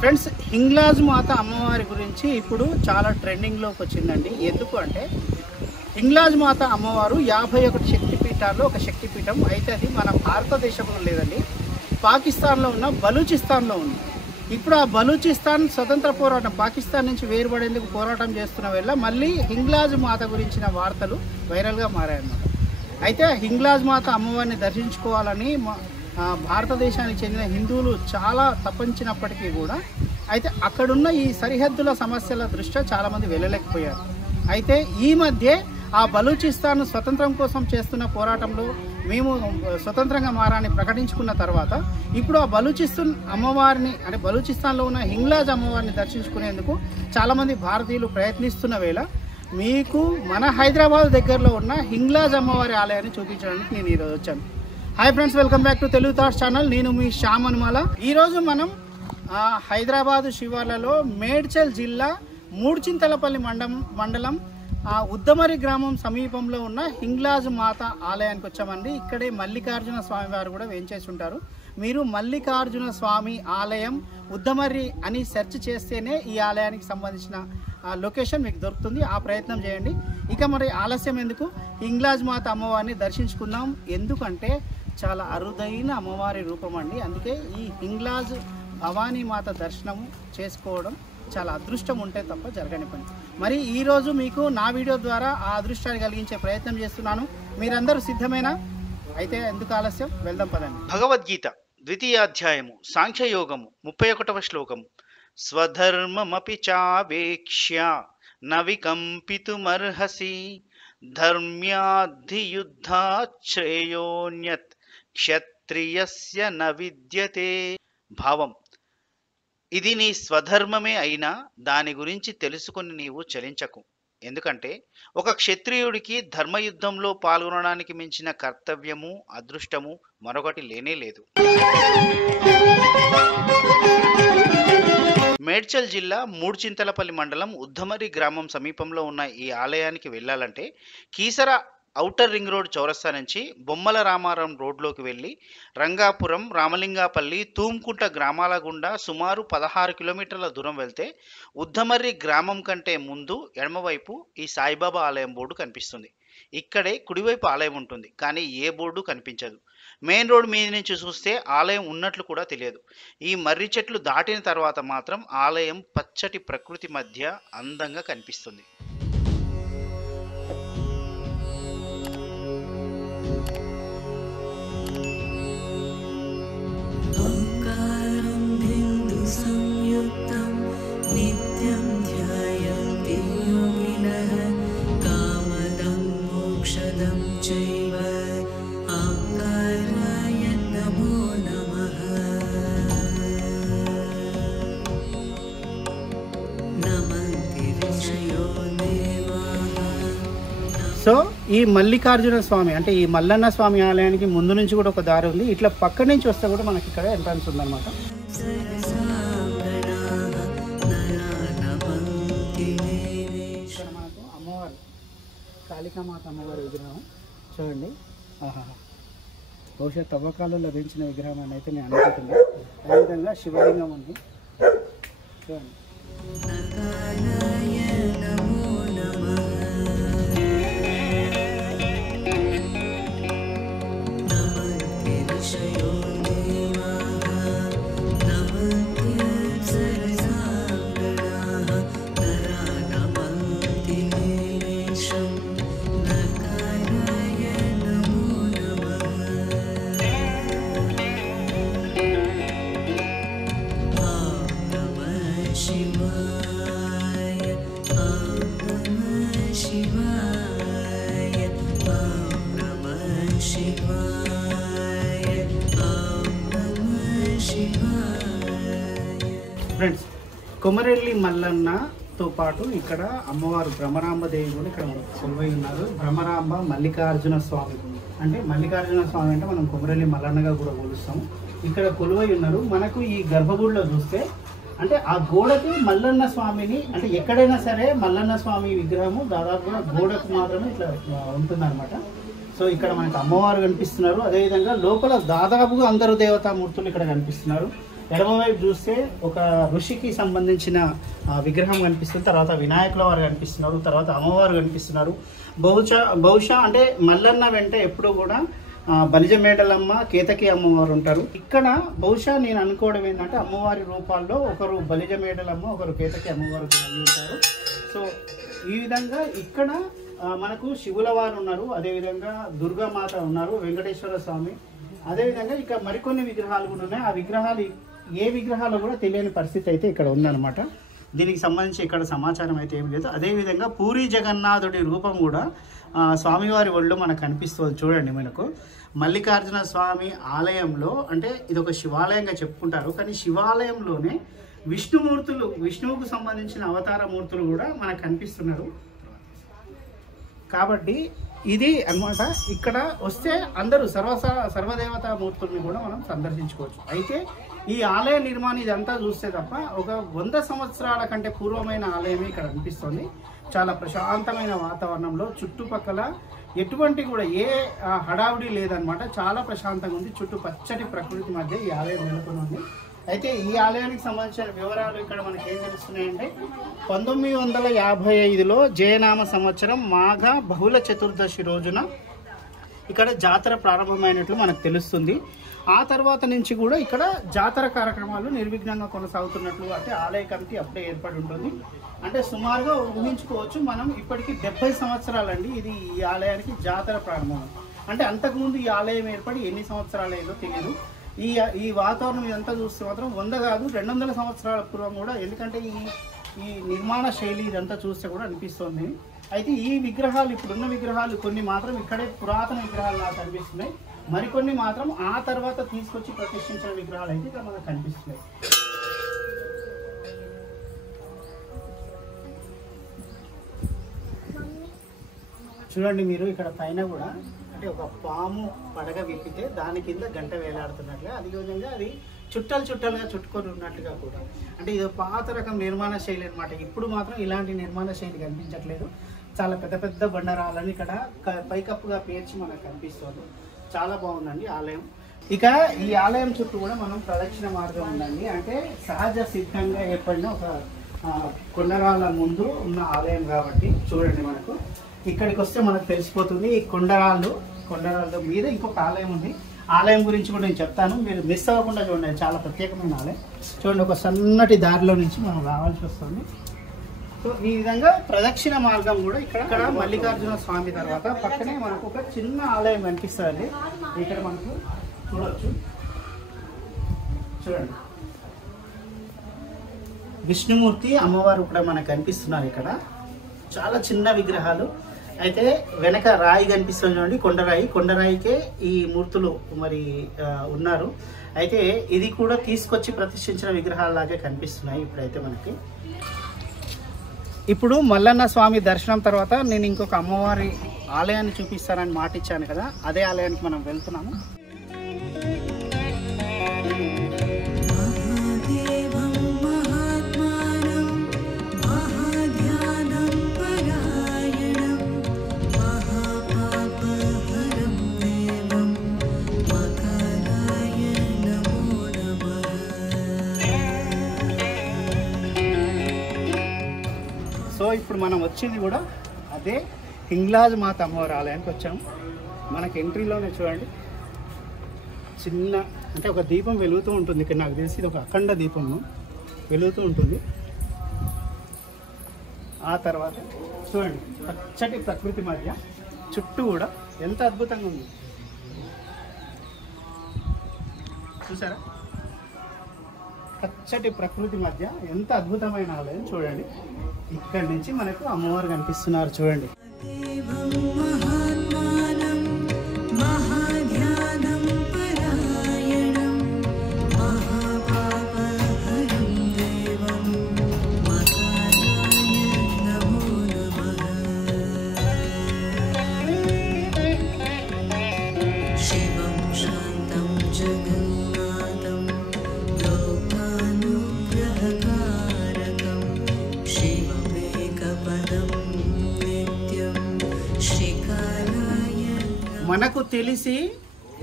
Friends, Hinglaj మాత అమ్మవారి గురించి ఇప్పుడు చాలా ట్రెండింగ్లోకి వచ్చిందండి. ఎందుకు అంటే హింగ్లాజ్ మాత అమ్మవారు 51 శక్తిపీఠాల్లో ఒక శక్తిపీఠం. అయితే అది మన భారతదేశంలో లేదండి, పాకిస్తాన్లో ఉన్న బలూచిస్తాన్లో ఉంది. ఇప్పుడు ఆ బలూచిస్తాన్ స్వతంత్ర పోరాటం, పాకిస్తాన్ నుంచి వేరుపడేందుకు పోరాటం చేస్తున్న వేళ మళ్ళీ హింగ్లాజ్ మాత గురించిన వార్తలు వైరల్గా మారాయన్నమాట. అయితే హింగ్లాజ్ మాత అమ్మవారిని దర్శించుకోవాలని భారతదేశానికి చెందిన హిందువులు చాలా తప్పించినప్పటికీ కూడా అయితే అక్కడున్న ఈ సరిహద్దుల సమస్యల దృష్ట్యా చాలామంది వెళ్ళలేకపోయారు. అయితే ఈ మధ్య ఆ బలూచిస్తాన్ స్వతంత్రం కోసం చేస్తున్న పోరాటంలో మేము స్వతంత్రంగా మారాన్ని ప్రకటించుకున్న తర్వాత ఇప్పుడు ఆ బలూచిస్తాన్ అమ్మవారిని అంటే బలూచిస్తాన్లో ఉన్న హింగ్లాజ్ అమ్మవారిని దర్శించుకునేందుకు చాలామంది భారతీయులు ప్రయత్నిస్తున్న వేళ మీకు మన హైదరాబాద్ దగ్గరలో ఉన్న హింగ్లాజ్ అమ్మవారి ఆలయాన్ని చూపించడానికి నేను ఈరోజు వచ్చాను. Hi friends, welcome back to Telugu thoughts channel. నేను మీ శ్యామ్ అనుమాల. ఈరోజు మనం హైదరాబాద్ శివార్లలో మేడ్చల్ జిల్లా మూడుచింతలపల్లి మండలం ఉద్దమరి గ్రామం సమీపంలో ఉన్న హింగ్లాజ్ మాత ఆలయానికి వచ్చామండి. ఇక్కడే మల్లికార్జున స్వామి వారు కూడా వేంచేసి ఉంటారు. మీరు మల్లికార్జున స్వామి ఆలయం ఉద్దమరి అని సెర్చ్ చేస్తేనే ఈ ఆలయానికి సంబంధించిన లొకేషన్ మీకు దొరుకుతుంది. ఆ ప్రయత్నం చేయండి. ఇక మరి ఆలస్యం ఎందుకు, హింగ్లాజ్ మాత అమ్మవారిని దర్శించుకుందాం. ఎందుకంటే చాలా అరుదైన అమ్మవారి రూపం అండి. అందుకే ఈ హింగ్లాజ్ భవానీ మాత దర్శనం చేసుకోవడం చాలా అదృష్టం ఉంటే తప్ప జరగని పని. మరి ఈరోజు మీకు నా వీడియో ద్వారా ఆ అదృష్టాన్ని కలిగించే ప్రయత్నం చేస్తున్నాను. మీరందరూ సిద్ధమేనా? అయితే ఎందుకు ఆలస్యం, వెళ్దాం పదండి. భగవద్గీత 2వ అధ్యాయము సాంఖ్యయోగము 31వ శ్లోకము. స్వధర్మమపి చావేక్ష్య న వికంపితుమర్హసి ధర్మ్యాద్ధియుద్ధాత్ శ్రేయోన్యత్ క్షత్రియస్య న విద్యతే. భావం: ఇది నీ స్వధర్మమే అయినా దాని గురించి తెలుసుకుని నీవు చలించకు. ఎందుకంటే ఒక క్షత్రియుడికి ధర్మయుద్ధంలో పాల్గొనడానికి మించిన కర్తవ్యము, అదృష్టము మరొకటి లేనే లేదు. మేడ్చల్ జిల్లా మూడుచింతలపల్లి మండలం ఉద్దమరి గ్రామం సమీపంలో ఉన్న ఈ ఆలయానికి వెళ్ళాలంటే కీసర ఔటర్ రింగ్ రోడ్ చౌరస్తా నుంచి బొమ్మల రామారం రోడ్లోకి వెళ్ళి రంగాపురం, రామలింగాపల్లి, తూంకుంట గ్రామాల గుండా సుమారు 16 కిలోమీటర్ల దూరం వెళ్తే ఉద్దమర్రి గ్రామం కంటే ముందు ఎడమవైపు ఈ సాయిబాబా ఆలయం బోర్డు కనిపిస్తుంది. ఇక్కడే కుడివైపు ఆలయం ఉంటుంది, కానీ ఏ బోర్డు కనిపించదు. మెయిన్ రోడ్ మీద నుంచి చూస్తే ఆలయం ఉన్నట్లు కూడా తెలియదు. ఈ మర్రి చెట్లు దాటిన తర్వాత మాత్రం ఆలయం పచ్చటి ప్రకృతి మధ్య అందంగా కనిపిస్తుంది. సో ఈ మల్లికార్జున స్వామి అంటే ఈ మల్లన్న స్వామి ఆలయానికి ముందు నుంచి కూడా ఒక దారి ఉంది. ఇట్లా పక్క నుంచి వస్తే కూడా మనకి ఇక్కడ ఎంట్రన్స్ ఉందన్నమాట. ఇక్కడ మనకు అమ్మవారు కాళికామాత అమ్మవారి విగ్రహం చూడండి. బహుశా తవ్వకాలలో లభించిన విగ్రహం అని అయితే నేను అనుకుంటుంది. అదేవిధంగా శివలింగం ఉంది చూడండి. ఫ్రెండ్స్, కొమరెల్లి మల్లన్నతో పాటు ఇక్కడ అమ్మవారు భ్రమరాంబ దేవి కూడా ఇక్కడ కొలువై ఉన్నారు. భ్రమరాంబ మల్లికార్జున స్వామి అంటే మల్లికార్జున స్వామి అంటే మనం కొమరెల్లి మల్లన్నగా కూడా కొలుస్తాము. ఇక్కడ కొలువై ఉన్నారు. మనకు ఈ గర్భగుడిలో చూస్తే అంటే ఆ గోడకి మల్లన్న స్వామిని అంటే ఎక్కడైనా సరే మల్లన్న స్వామి విగ్రహము దాదాపుగా గోడకు మాత్రమే ఇట్లా ఉంటుందన్నమాట. సో ఇక్కడ మనకు అమ్మవారు కనిపిస్తున్నారు. అదేవిధంగా లోపల దాదాపుగా అందరూ దేవతామూర్తులు ఇక్కడ కనిపిస్తున్నారు. ఎడమవైపు చూస్తే ఒక ఋషికి సంబంధించిన విగ్రహం కనిపిస్తుంది. తర్వాత వినాయకుల వారు కనిపిస్తున్నారు, తర్వాత అమ్మవారు కనిపిస్తున్నారు. బహుశా అంటే మల్లన్న వెంట ఎప్పుడు కూడా బలిజ మేడలమ్మ, కేతకి అమ్మవారు ఉంటారు. ఇక్కడ బహుశా నేను అనుకోవడం ఏంటంటే అమ్మవారి రూపాల్లో ఒకరు బలిజ మేడలమ్మ, ఒకరు కేతకి అమ్మవారు ఉంటారు. సో ఈ విధంగా ఇక్కడ మనకు శివుల వారు ఉన్నారు, అదేవిధంగా దుర్గామాత ఉన్నారు, వెంకటేశ్వర స్వామి, అదేవిధంగా ఇక మరికొన్ని విగ్రహాలు కూడా ఉన్నాయి. ఆ విగ్రహాలు ఏ విగ్రహాలు కూడా తెలియని పరిస్థితి అయితే ఇక్కడ ఉందన్నమాట. దీనికి సంబంధించి ఇక్కడ సమాచారం అయితే ఏమి లేదు. అదేవిధంగా పూరి జగన్నాథుడి రూపం కూడా స్వామివారి ఒళ్ళు మనకు కనిపిస్తుంది. చూడండి, మనకు మల్లికార్జున స్వామి ఆలయంలో, అంటే ఇది ఒక శివాలయంగా చెప్పుకుంటారు, కానీ శివాలయంలోనే విష్ణువుకు సంబంధించిన అవతార మూర్తులు కూడా మనకు కనిపిస్తున్నారు. కాబట్టి ఇది అన్నమాట. ఇక్కడ వస్తే అందరూ సర్వదేవతా మూర్తుల్ని కూడా మనం సందర్శించుకోవచ్చు. అయితే ఈ ఆలయ నిర్మాణం ఇదంతా చూస్తే తప్ప ఒక 100 సంవత్సరాల కంటే పూర్వమైన ఆలయమే ఇక్కడ అనిపిస్తుంది. చాలా ప్రశాంతమైన వాతావరణంలో, చుట్టుపక్కల ఎటువంటి కూడా ఏ హడావుడి లేదనమాట. చాలా ప్రశాంతంగా ఉంది. చుట్టూ పచ్చటి ప్రకృతి మధ్య ఈ ఆలయం నెలకొని ఉంది. అయితే ఈ ఆలయానికి సంబంధించిన వివరాలు ఇక్కడ మనకి ఏం తెలుస్తున్నాయంటే 1955లో జయనామ సంవత్సరం మాఘ బహుళ చతుర్దశి రోజున ఇక్కడ జాతర ప్రారంభమైనట్లు మనకు తెలుస్తుంది. ఆ తర్వాత నుంచి కూడా ఇక్కడ జాతర కార్యక్రమాలు నిర్విఘ్నంగా కొనసాగుతున్నట్లు అంటే ఆలయ కమిటీ అప్పుడే ఏర్పడి ఉంటుంది. అంటే సుమారుగా ఊహించుకోవచ్చు మనం ఇప్పటికీ 70 సంవత్సరాలండి ఇది ఈ ఆలయానికి జాతర ప్రారంభం. అంటే అంతకుముందు ఈ ఆలయం ఏర్పడి ఎన్ని సంవత్సరాలు అయిందో తెలియదు. ఈ వాతావరణం ఇదంతా చూస్తే మాత్రం 100 కాదు 200 సంవత్సరాల పూర్వం కూడా, ఎందుకంటే ఈ నిర్మాణ శైలి ఇదంతా చూస్తే కూడా అనిపిస్తుంది. అయితే ఈ విగ్రహాలు, ఇప్పుడున్న విగ్రహాలు కొన్ని మాత్రం ఇక్కడే పురాతన విగ్రహాలు నాకు కనిపిస్తున్నాయి, మరికొన్ని మాత్రం ఆ తర్వాత తీసుకొచ్చి ప్రతిష్ఠించిన విగ్రహాలు అయితే ఇక్కడ మనకు కనిపిస్తున్నాయి. చూడండి మీరు ఇక్కడ పైన కూడా అంటే ఒక పాము పడగ విప్పితే దాని కింద గంట వేలాడుతున్నట్లుగా, అది విధంగా అది చుట్టలుగా చుట్టుకొని ఉన్నట్లుగా కూడా, అంటే ఇది పాత రకం నిర్మాణ శైలి అనమాట. ఇప్పుడు మాత్రం ఇలాంటి నిర్మాణ శైలి కనిపించట్లేదు. చాలా పెద్ద పెద్ద బండరాలని ఇక్కడ పైకప్పుగా పేర్చి మనకు కనిపిస్తుంది. చాలా బాగుందండి ఆలయం. ఇక ఈ ఆలయం చుట్టూ కూడా మనం ప్రదక్షిణ మార్గం ఉందండి. అంటే సహజ సిద్ధంగా ఏర్పడిన ఒక కొండరాల ముందు ఉన్న ఆలయం కాబట్టి చూడండి, మనకు ఇక్కడికి వస్తే మనకు తెలిసిపోతుంది. ఈ కొండరాళ్ళ మీద ఇంకొక ఆలయం ఉంది. ఆలయం గురించి కూడా నేను చెప్తాను, మీరు మిస్ అవ్వకుండా చూడండి. చాలా ప్రత్యేకమైన ఆలయం. చూడండి, ఒక సన్నటి దారిలో నుంచి మనం రావాల్సి వస్తుంది. సో ఈ విధంగా ప్రదక్షిణ మార్గం కూడా ఇక్కడ మల్లికార్జున స్వామి తర్వాత పక్కనే మనకు ఒక చిన్న ఆలయం కనిపిస్తుంది. ఇక్కడ మనకు చూడవచ్చు. చూడండి, విష్ణుమూర్తి అమ్మవారు కూడా మనకు కనిపిస్తున్నారు. ఇక్కడ చాలా చిన్న విగ్రహాలు. అయితే వెనక రాయి కనిపిస్తుంది చూడండి, కొండరాయికే ఈ మూర్తులు మరి ఉన్నారు. అయితే ఇది కూడా తీసుకొచ్చి ప్రతిష్ఠించిన విగ్రహాలలాగే కనిపిస్తున్నాయి ఇప్పుడైతే మనకి. ఇప్పుడు మల్లన్న స్వామి దర్శనం తర్వాత నేను ఇంకొక అమ్మవారి ఆలయాన్ని చూపిస్తానని మాట ఇచ్చాను కదా, అదే ఆలయానికి మనం వెళ్తున్నాము. సో ఇప్పుడు మనం వచ్చింది కూడా అదే హింగ్లాజ్ మాత అమ్మవారి ఆలయానికి వచ్చాము. మనకి ఎంట్రీలోనే చూడండి చిన్న అంటే ఒక దీపం వెలుగుతూ ఉంటుంది. ఇక్కడ నాకు తెలిసి ఇది ఒక అఖండ దీపం వెలుగుతూ ఉంటుంది. ఆ తర్వాత చూడండి, పచ్చటి ప్రకృతి మధ్య చుట్టూ కూడా ఎంత అద్భుతంగా ఉంది చూసారా. పచ్చటి ప్రకృతి మధ్య ఎంత అద్భుతమైన ఆలయం చూడండి. ఇక్కడి నుంచి మనకు అమ్మవారు కనిపిస్తున్నారు చూడండి. మనకు తెలిసి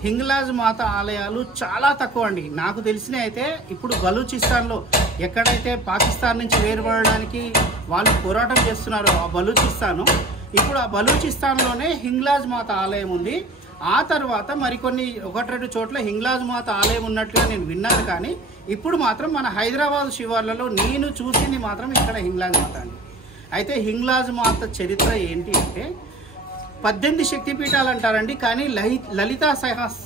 హింగ్లాజ్ మాత ఆలయాలు చాలా తక్కువ అండి. నాకు తెలిసిన అయితే ఇప్పుడు బలూచిస్తాన్లో ఎక్కడైతే పాకిస్తాన్ నుంచి వేరుపడడానికి వాళ్ళు పోరాటం చేస్తున్నారో ఆ బలూచిస్తాను, ఇప్పుడు ఆ బలూచిస్తాన్లోనే హింగ్లాజ్ మాత ఆలయం ఉంది. ఆ తర్వాత మరికొన్ని 1-2 చోట్ల హింగ్లాజ్ మాత ఆలయం ఉన్నట్టుగా నేను విన్నాను. కానీ ఇప్పుడు మాత్రం మన హైదరాబాద్ శివార్లలో నేను చూసింది మాత్రం ఇక్కడ హింగ్లాజ్ మాత అండి. అయితే హింగ్లాజ్ మాత చరిత్ర ఏంటి అంటే 18 శక్తిపీఠాలు అంటారండి. కానీ లలితా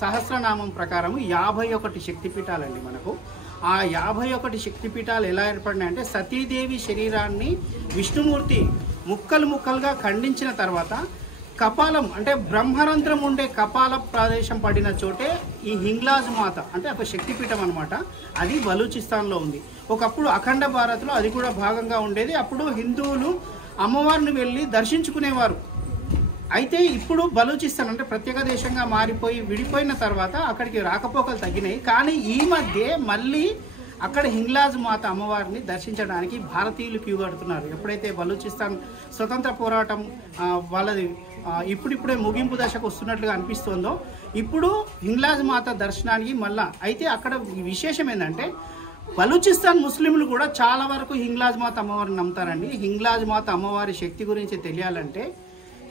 సహస్రనామం ప్రకారం 51 శక్తిపీఠాలండి మనకు. ఆ 51 శక్తిపీఠాలు ఎలా ఏర్పడినాయంటే సతీదేవి శరీరాన్ని విష్ణుమూర్తి ముక్కలు ముక్కలుగా ఖండించిన తర్వాత కపాలం అంటే బ్రహ్మరంధ్రం ఉండే కపాల ప్రదేశం పడిన చోటే ఈ హింగ్లాజ్ మాత అంటే ఒక శక్తిపీఠం అనమాట. అది బలూచిస్తాన్లో ఉంది. ఒకప్పుడు అఖండ భారత్లో అది కూడా భాగంగా ఉండేది. అప్పుడు హిందువులు అమ్మవారిని వెళ్ళి దర్శించుకునేవారు. అయితే ఇప్పుడు బలూచిస్తాన్ అంటే ప్రత్యేక దేశంగా మారిపోయి విడిపోయిన తర్వాత అక్కడికి రాకపోకలు తగ్గినాయి. కానీ ఈ మధ్య మళ్ళీ అక్కడ హింగ్లాజ్ మాత అమ్మవారిని దర్శించడానికి భారతీయులు క్యూ కడుతున్నారు. ఎప్పుడైతే బలూచిస్తాన్ స్వతంత్ర పోరాటం వాళ్ళది ఇప్పుడిప్పుడే ముగింపు దశకు వస్తున్నట్లుగా అనిపిస్తుందో ఇప్పుడు హింగ్లాజ్ మాత దర్శనానికి మళ్ళా. అయితే అక్కడ విశేషం ఏంటంటే బలూచిస్తాన్ ముస్లింలు కూడా చాలా వరకు హింగ్లాజ్ మాత అమ్మవారిని నమ్ముతారండి. హింగ్లాజ్ మాత అమ్మవారి శక్తి గురించి తెలియాలంటే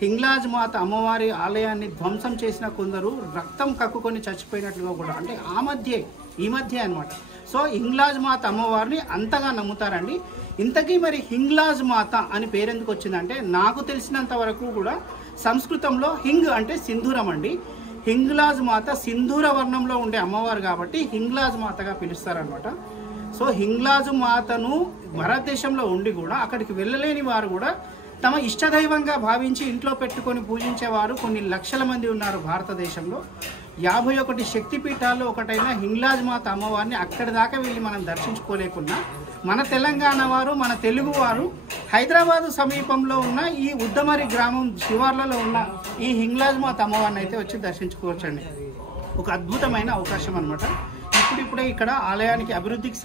హింగ్లాజ్ మాత అమ్మవారి ఆలయాన్ని ధ్వంసం చేసిన కొందరు రక్తం కక్కుకొని చచ్చిపోయినట్లుగా కూడా అంటే ఈ మధ్య అన్నమాట. సో హింగ్లాజ్ మాత అమ్మవారిని అంతగా నమ్ముతారండి. ఇంతకీ మరి హింగ్లాజ్ మాత అని పేరెందుకు వచ్చిందంటే నాకు తెలిసినంత వరకు కూడా సంస్కృతంలో హింగ్ అంటే సింధూరం అండి. హింగ్లాజ్ మాత సింధూర వర్ణంలో ఉండే అమ్మవారు కాబట్టి హింగ్లాజ్ మాతగా పిలుస్తారనమాట. సో హింగ్లాజ్ మాతను భారతదేశంలో ఉండి కూడా అక్కడికి వెళ్ళలేని వారు కూడా తమ ఇష్టదైవంగా భావించి ఇంట్లో పెట్టుకొని పూజించేవారు కొన్ని లక్షల మంది ఉన్నారు భారతదేశంలో. 51 శక్తిపీఠాల్లో ఒకటైన హింగ్లాజ్ మాత అమ్మవారిని అక్కడి దాకా వెళ్ళి మనం దర్శించుకోలేకున్నా మన తెలంగాణ వారు మన తెలుగు వారు హైదరాబాదు సమీపంలో ఉన్న ఈ ఉద్దమరి గ్రామం శివార్లలో ఉన్న ఈ హింగ్లాజ్ మాత అమ్మవారిని అయితే వచ్చి దర్శించుకోవచ్చండి. ఒక అద్భుతమైన అవకాశం అనమాట. ఇప్పుడిప్పుడే ఇక్కడ ఆలయానికి అభివృద్ధికి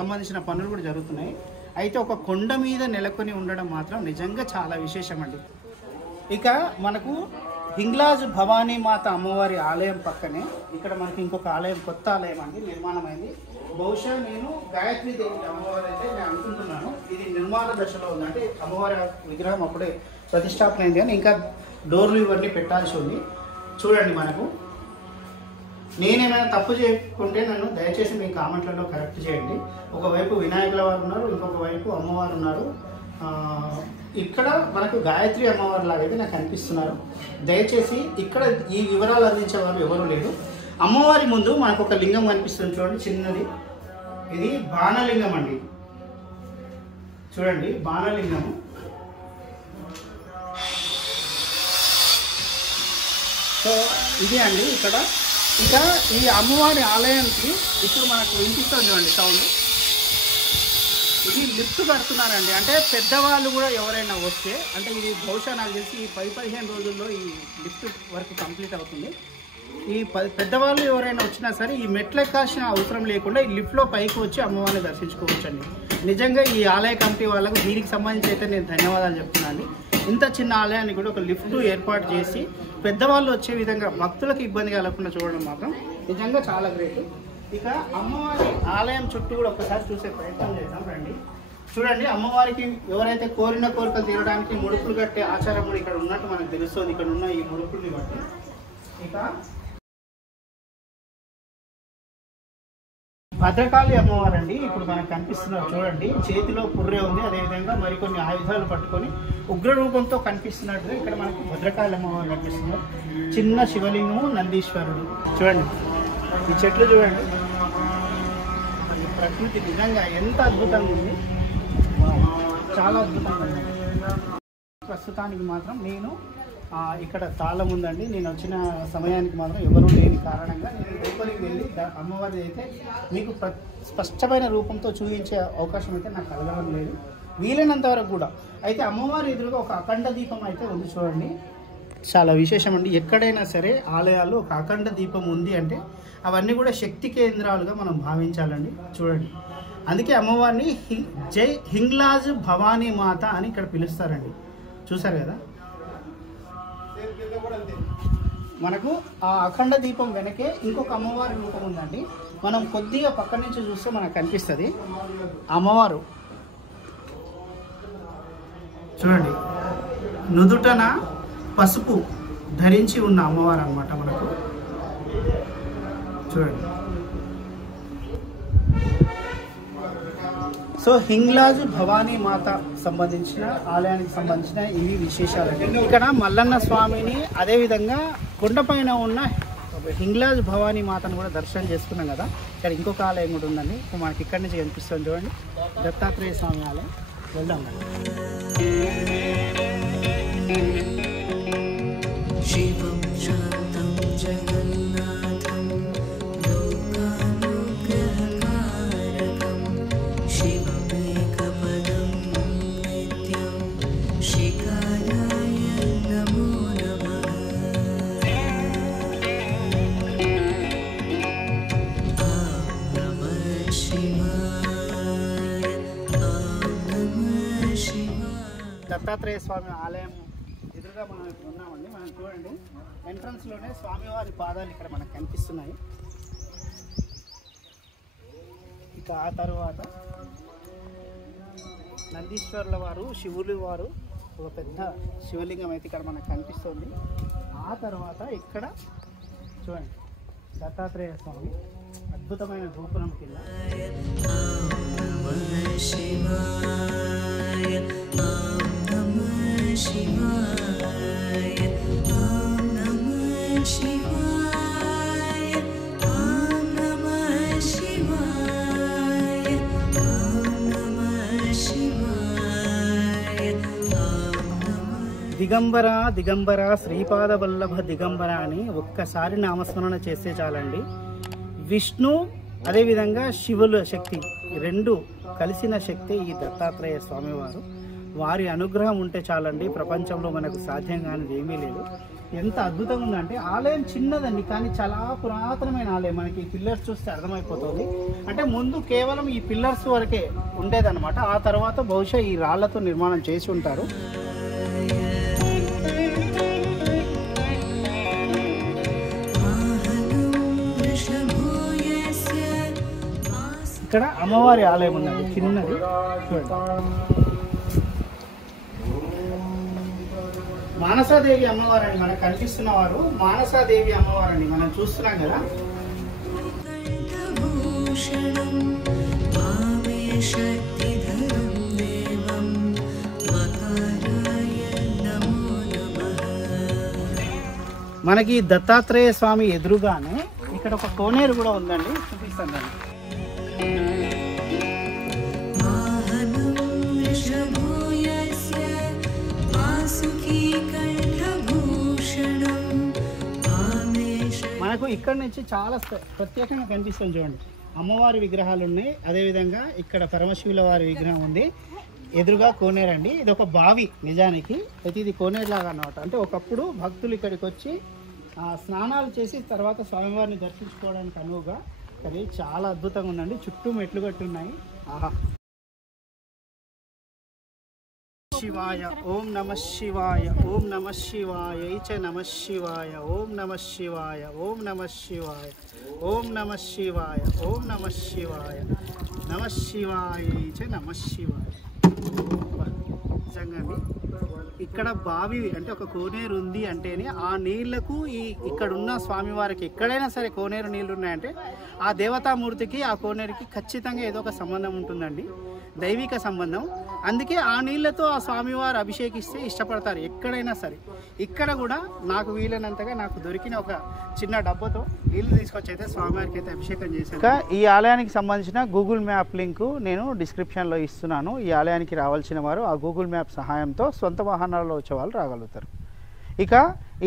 సంబంధించిన పనులు కూడా జరుగుతున్నాయి. అయితే ఒక కొండ మీద నెలకొని ఉండడం మాత్రం నిజంగా చాలా విశేషం అండి. ఇక మనకు హింగ్లాజ్ భవానీ మాత అమ్మవారి ఆలయం పక్కనే ఇక్కడ మనకి ఇంకొక ఆలయం, కొత్త ఆలయం అండి నిర్మాణమైంది. బహుశా నేను గాయత్రి దేవి అమ్మవారు అయితే నేను అనుకుంటున్నాను. ఇది నిర్మాణ దశలో ఉంది. అంటే అమ్మవారి విగ్రహం అప్పుడే ప్రతిష్టాపన అయింది కానీ ఇంకా డోర్లు ఇవన్నీ పెట్టాల్సి ఉంది. చూడండి, మనకు నేనేమైనా తప్పు చేయకుంటే నన్ను దయచేసి మీ కామెంట్లలో కరెక్ట్ చేయండి. ఒకవైపు వినాయకుల వారు ఉన్నారు, ఇంకొక వైపు అమ్మవారు ఉన్నారు. ఇక్కడ మనకు గాయత్రి అమ్మవారు లాగైతే నాకు అనిపిస్తున్నారు. దయచేసి ఇక్కడ ఈ వివరాలు అందించేవారు ఎవరు లేరు. అమ్మవారి ముందు మనకు ఒక లింగం కనిపిస్తుంది చూడండి, చిన్నది. ఇది బాణలింగం అండి. చూడండి, బాణలింగము. సో ఇది అండి ఇక్కడ. ఇక ఈ అమ్మవారి ఆలయానికి ఇప్పుడు మనకు వినిపిస్తుంది చూడండి సౌండ్. ఇది లిఫ్ట్ కడుతున్నారండి. అంటే పెద్దవాళ్ళు కూడా ఎవరైనా వస్తే, అంటే ఇది బహుశా నాకు తెలిసి ఈ 10-15 రోజుల్లో ఈ లిఫ్ట్ వర్క్ కంప్లీట్ అవుతుంది. ఈ పెద్దవాళ్ళు ఎవరైనా వచ్చినా సరే ఈ మెట్లు ఎక్కాల్సిన అవసరం లేకుండా ఈ లిఫ్ట్లో పైకి వచ్చి అమ్మవారిని దర్శించుకోవచ్చండి. నిజంగా ఈ ఆలయ కమిటీ వాళ్ళకు దీనికి సంబంధించి అయితే నేను ధన్యవాదాలు చెప్తున్నాను. ఇంత చిన్న ఆలయాన్ని కూడా ఒక లిఫ్ట్ ఏర్పాటు చేసి పెద్దవాళ్ళు వచ్చే విధంగా భక్తులకు ఇబ్బంది కలగకుండా చూడడం మాత్రం నిజంగా చాలా గ్రేట్. ఇక అమ్మవారి ఆలయం చుట్టూ కూడా ఒకసారి చూసే ప్రయత్నం చేద్దాం రండి. చూడండి, అమ్మవారికి ఎవరైతే కోరిన కోరికలు తీరడానికి ముడుపులు కట్టే ఆచారం కూడా ఇక్కడ ఉన్నట్టు మనకు తెలుస్తుంది. ఇక్కడ ఉన్న ఈ ముడుపుల్ని బట్టి. ఇక భద్రకాళి అమ్మవారు అండి ఇప్పుడు మనకు కనిపిస్తున్నారు చూడండి. చేతిలో పుర్రె ఉంది, అదేవిధంగా మరికొన్ని ఆయుధాలు పట్టుకొని ఉగ్ర రూపంతో కనిపిస్తున్నట్టుగా ఇక్కడ మనకు భద్రకాళి అమ్మవారు కనిపిస్తున్నారు. చిన్న శివలింగము, నందీశ్వరుడు. చూడండి ఈ చెట్లు చూడండి, ఈ ప్రకృతి నిజంగా ఎంత అద్భుతంగా ఉంది, చాలా అద్భుతంగా ఉంది. ప్రస్తుతానికి మాత్రం నేను ఇక్కడ తాళం ఉందండి. నేను వచ్చిన సమయానికి మాత్రం ఎవరూ లేని కారణంగా నేను లోపలికి వెళ్ళి అమ్మవారి అయితే మీకు స్పష్టమైన రూపంతో చూపించే అవకాశం అయితే నాకు కలగడం లేదు, వీలైనంత వరకు కూడా. అయితే అమ్మవారి ఎదురుగా ఒక అఖండ దీపం అయితే ఉంది చూడండి, చాలా విశేషం అండి. ఎక్కడైనా సరే ఆలయాల్లో ఒక అఖండ దీపం ఉంది అంటే అవన్నీ కూడా శక్తి కేంద్రాలుగా మనం భావించాలండి. చూడండి, అందుకే అమ్మవారిని జై హింగ్లాజ్ భవానీ మాత అని ఇక్కడ పిలుస్తారండి. చూసారు కదా, మనకు ఆ అఖండ దీపం వెనకే ఇంకొక అమ్మవారి రూపం ఉందండి. మనం కొద్దిగా పక్క నుంచి చూస్తే మనకు కనిపిస్తుంది అమ్మవారు. చూడండి, నుదుటన పసుపు ధరించి ఉన్న అమ్మవారు అన్నమాట మనకు. చూడండి. సో హింగ్లాజ్ భవానీ మాత సంబంధించిన ఆలయానికి సంబంధించిన ఇవి విశేషాలండి. ఇక్కడ మల్లన్న స్వామిని, అదేవిధంగా కొండపైన ఉన్న హింగ్లాజ్ భవానీ మాతను కూడా దర్శనం చేసుకున్నాం కదా. ఇక్కడ ఇంకొక ఆలయం కూడా ఉందండి, మనకి ఇక్కడి నుంచి కనిపిస్తుంది. చూడండి, దత్తాత్రేయ స్వామి ఆలయం. వెళ్దాం. శివం శాంతం జగన్నాథం లోకానుగ్రహకారకం శివమేకపదం నిత్యం శిఖరాయ నమో నమః. ఓం నమః శివాయ, ఓం నమః శివాయ. దత్తాత్రేయ స్వామి ఆలయం ఎదురుగా మనం ఇప్పుడు ఉన్నామండి. మనం చూడండి, ఎంట్రన్స్ లోనే స్వామివారి పాదాలు ఇక్కడ మనకు కనిపిస్తున్నాయి. ఇక ఆ తర్వాత నందీశ్వరుల వారు, శివులు వారు, ఒక పెద్ద శివలింగం అయితే ఇక్కడ మనకు కనిపిస్తుంది. ఆ తర్వాత ఇక్కడ చూడండి, దత్తాత్రేయ స్వామి అద్భుతమైన గోపురం కింద. ఓం నమః శివాయ, ఓం నమః శివాయ, ఓం నమః శివాయ, ఓం నమః శివాయ, ఓం నమః శివాయ, ఓం నమః. దిగంబర దిగంబర శ్రీపాద వల్లభ దిగంబర అని ఒక్కసారి నామస్మరణ చేస్తే చాలండి. విష్ణు అదేవిధంగా శివుల శక్తి రెండు కలిసిన శక్తి ఈ దత్తాత్రేయ స్వామివారు. వారి అనుగ్రహం ఉంటే చాలండి, ప్రపంచంలో మనకు సాధ్యం కానిది ఏమీ లేదు. ఎంత అద్భుతంగా ఉందంటే ఆలయం చిన్నదండి, కానీ చాలా పురాతనమైన ఆలయం. మనకి ఈ పిల్లర్స్ చూస్తే అర్థమైపోతుంది. అంటే ముందు కేవలం ఈ పిల్లర్స్ వరకే ఉండేదన్నమాట. ఆ తర్వాత బహుశా ఈ రాళ్లతో నిర్మాణం చేసి ఉంటారు. ఇక్కడ అమ్మవారి ఆలయం ఉన్నది, చిన్నది. చూడండి, మానసాదేవి అమ్మవారు అని మనకు కనిపిస్తున్న వారు మానసాదేవి అమ్మవారు అని మనం చూస్తున్నాం కదా. కంఠభూషణం భావే శక్తిధరం దేవం మకరాయ నమో నమః. మనకి దత్తాత్రేయ స్వామి ఎదురుగానే ఇక్కడ ఒక కోనేరు కూడా ఉందండి, చూపిస్తాను దాన్ని. వాహనం వృషభోయస్య వాసుకీ కంఠభూషణం భావే మనకు ఇక్కడ నుంచి చాలా ప్రత్యేకంగా కనిపిస్తుంది. చూడండి, అమ్మవారి విగ్రహాలు ఉన్నాయి, అదేవిధంగా ఇక్కడ పరమశివుల వారి విగ్రహం ఉంది. ఎదురుగా కోనేరు అండి. ఇది ఒక బావి నిజానికి, అయితే ఇది కోనేరు లాగా అన్నమాట. అంటే ఒకప్పుడు భక్తులు ఇక్కడికి వచ్చి స్నానాలు చేసి తర్వాత స్వామివారిని దర్శించుకోవడానికి అనువుగా. అది చాలా అద్భుతంగా ఉందండి. చుట్టూ మెట్లు కట్టి ఉన్నాయి. ఆహా. శివాయ, ఓం నమ శివాయ, ఓం నమ శివాయ చ నమ శివాయ, ఓం నమ శివాయ, ఓం నమ శివాయ, ఓం నమ శివాయ, ఓం నమ శివాయ, నమ శివాయ చ నమ శివాయ. నిజంగా ఇక్కడ బావి అంటే ఒక కోనేరు ఉంది అంటేనే ఆ నీళ్లకు ఇక్కడున్న స్వామివారికి ఎక్కడైనా సరే కోనేరు నీళ్లు ఉన్నాయంటే ఆ దేవతామూర్తికి ఆ కోనేరుకి ఖచ్చితంగా ఏదో ఒక సంబంధం ఉంటుందండి, దైవిక సంబంధం. అందుకే ఆ నీళ్లతో ఆ స్వామివారు అభిషేకిస్తే ఇష్టపడతారు ఎక్కడైనా సరే. ఇక్కడ కూడా నాకు వీలైనంతగా నాకు దొరికిన ఒక చిన్న డబ్బాతో నీళ్లు తీసుకొచ్చి అయితే స్వామివారికి అయితే అభిషేకం చేశాను. ఇంకా ఈ ఆలయానికి సంబంధించిన గూగుల్ మ్యాప్ లింక్ నేను డిస్క్రిప్షన్లో ఇస్తున్నాను. ఈ ఆలయానికి రావాల్సిన వారు ఆ గూగుల్ మ్యాప్ సహాయంతో సొంత వాహనాల్లో వచ్చే వాళ్ళు రాగలుగుతారు. ఇక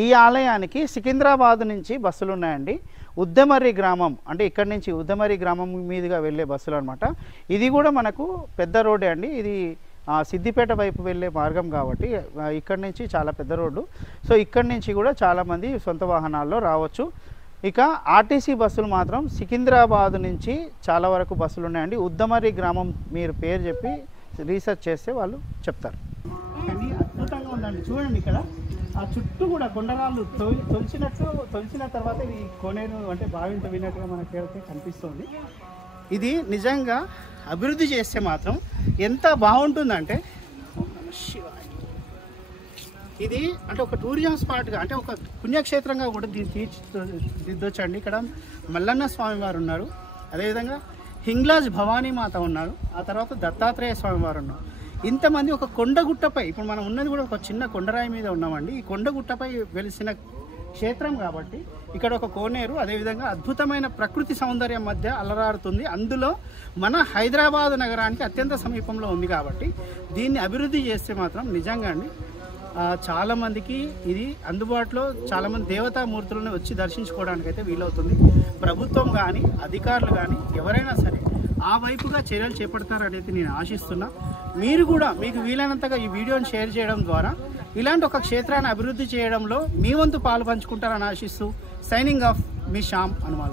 ఈ ఆలయానికి సికింద్రాబాద్ నుంచి బస్సులు ఉన్నాయండి. ఉద్దమర్రి గ్రామం అంటే ఇక్కడ నుంచి ఉద్దమర్రి గ్రామం మీదుగా వెళ్ళే బస్సులు అనమాట. ఇది కూడా మనకు పెద్ద రోడ్డే అండి. ఇది సిద్దిపేట వైపు వెళ్ళే మార్గం కాబట్టి ఇక్కడ నుంచి చాలా పెద్ద రోడ్డు. సో ఇక్కడి నుంచి కూడా చాలామంది సొంత వాహనాల్లో రావచ్చు. ఇక ఆర్టీసీ బస్సులు మాత్రం సికింద్రాబాద్ నుంచి చాలా వరకు బస్సులు ఉన్నాయండి. ఉద్దమర్రి గ్రామం మీరు పేరు చెప్పి రీసెర్చ్ చేస్తే వాళ్ళు చెప్తారు. కానీ అద్భుతంగా ఉందండి. చూడండి, ఇక్కడ ఆ చుట్టూ కూడా కొండరాళ్ళు తొలిచిన తర్వాత ఇది కోనేరు అంటే బావిని తవ్వినట్టుగా మనకి కనిపిస్తుంది. ఇది నిజంగా అభివృద్ధి చేస్తే మాత్రం ఎంత బాగుంటుందంటే ఇది అంటే ఒక టూరిజం స్పాట్గా అంటే ఒక పుణ్యక్షేత్రంగా కూడా తీర్చిదిద్దొచ్చండి. ఇక్కడ మల్లన్న స్వామి వారు ఉన్నారు, అదేవిధంగా హింగ్లాజ్ భవానీ మాత ఉన్నారు, ఆ తర్వాత దత్తాత్రేయ స్వామి వారు ఉన్నారు. ఇంతమంది ఒక కొండగుట్టపై, ఇప్పుడు మనం ఉన్నది కూడా ఒక చిన్న కొండరాయి మీద ఉన్నామండి. ఈ కొండగుట్టపై వెలిసిన క్షేత్రం కాబట్టి ఇక్కడ ఒక కోనేరు, అదేవిధంగా అద్భుతమైన ప్రకృతి సౌందర్యం మధ్య అలరారుతుంది. అందులో మన హైదరాబాద్ నగరానికి అత్యంత సమీపంలో ఉంది కాబట్టి దీన్ని అభివృద్ధి చేస్తే మాత్రం నిజంగా అండి చాలామందికి ఇది అందుబాటులో చాలామంది దేవతామూర్తులను వచ్చి దర్శించుకోవడానికి అయితే వీలవుతుంది. ప్రభుత్వం కానీ అధికారులు కానీ ఎవరైనా సరే ఆ వైపుగా చర్యలు చేపడతారనేది నేను ఆశిస్తున్నా. మీరు కూడా మీకు వీలైనంతగా ఈ వీడియోని షేర్ చేయడం ద్వారా ఇలాంటి ఒక క్షేత్రాన్ని అభివృద్ధి చేయడంలో మీ వంతు పాలు పంచుకుంటారని ఆశిస్తూ సైనింగ్ ఆఫ్ మీ శ్యామ్ అనుమాల.